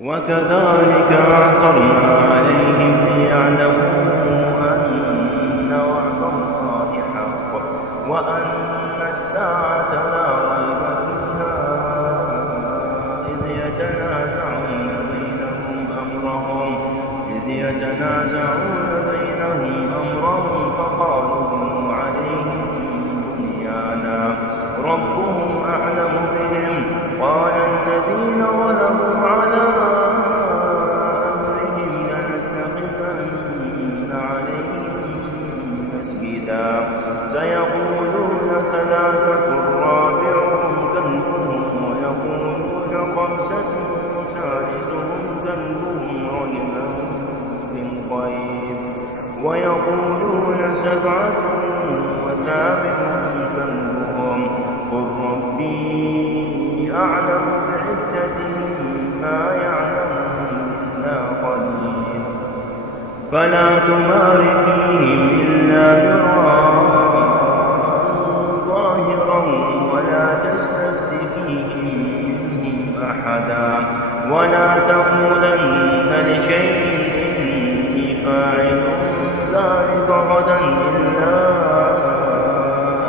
وكذلك أعثرنا عليهم ليعلموا أن وعد الله حق وأن الساعة لا ريب فيها إذ يتنازعون بينهم أمرهم فقالوا بنوا عليهم بنيانا ربهم أعلم بهم قال الذين غلبوا على أمرهم لنتخذن عليهم مسجدا سيقولون ثلاثة رابعهم كلبهم ويقولون خمسة ثالثهم كلبهم رجلهم بالغيب ويقولون سبعة وثامنهم كلبهم قل ربي أعلم بعدتهم ما يعلمهم إلا قليل فلا تمار فيهم إلا مراء ظاهرا ولا تستفت فيهم منهم أحدا ولا تقولن لشيء إني فاعل ذلك غدا إلا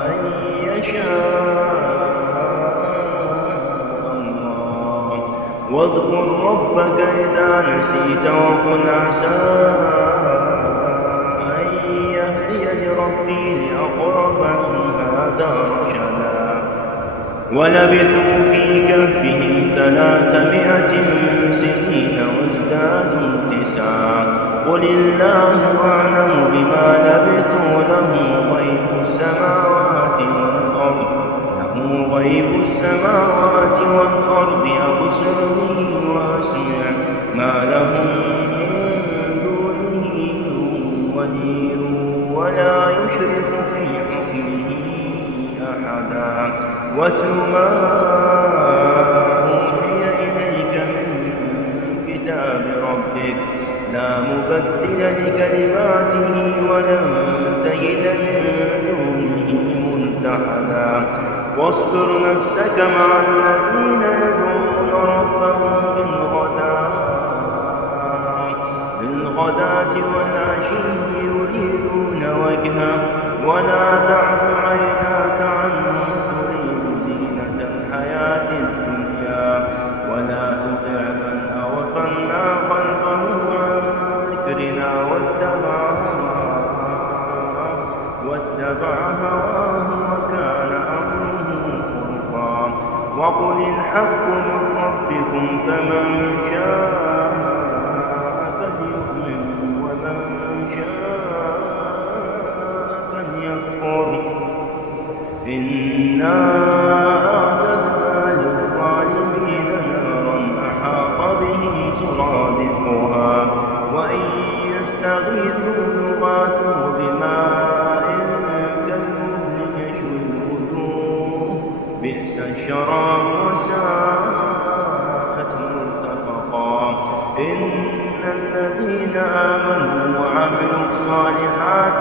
أن يشاء الله واذكر ربك إذا نسيت وقل عسى أن يهدي لربي لأقرب من هذا رشدا ولبثوا في كهفهم 300 سنين وازدادوا تسعا قل الله أعلم بما لبثوا له غيب السماوات والأرض أبصر به وأسمع ما لهم من دونه ولي ولا يشرك في حكمه أحدا واتل ما أوحي إليك من كتاب ربك لا مبدل لكلماته ولن تجد من دونه ملتحدا واصبر نفسك مع الذين يدعون ربهم بالغداة والعشي يريدون وجهه ولا تعد عيناك عنهم تريد زينة الحياة الدنيا ولا تطع من أغفلنا قلبه عن ذكرنا واتبع هواه وكان أمره فرطا وقل الحق من ربكم فمن شاء فليؤمن ومن شاء فليكفر إنا أعتدنا للظالمين نارا أحاط بهم سرادقها وإن يستغيثوا يغاثوا بماء كالمهل يشوي الوجوه بئس الشراب وساءت مرتفقا إن الذين آمنوا وعملوا الصالحات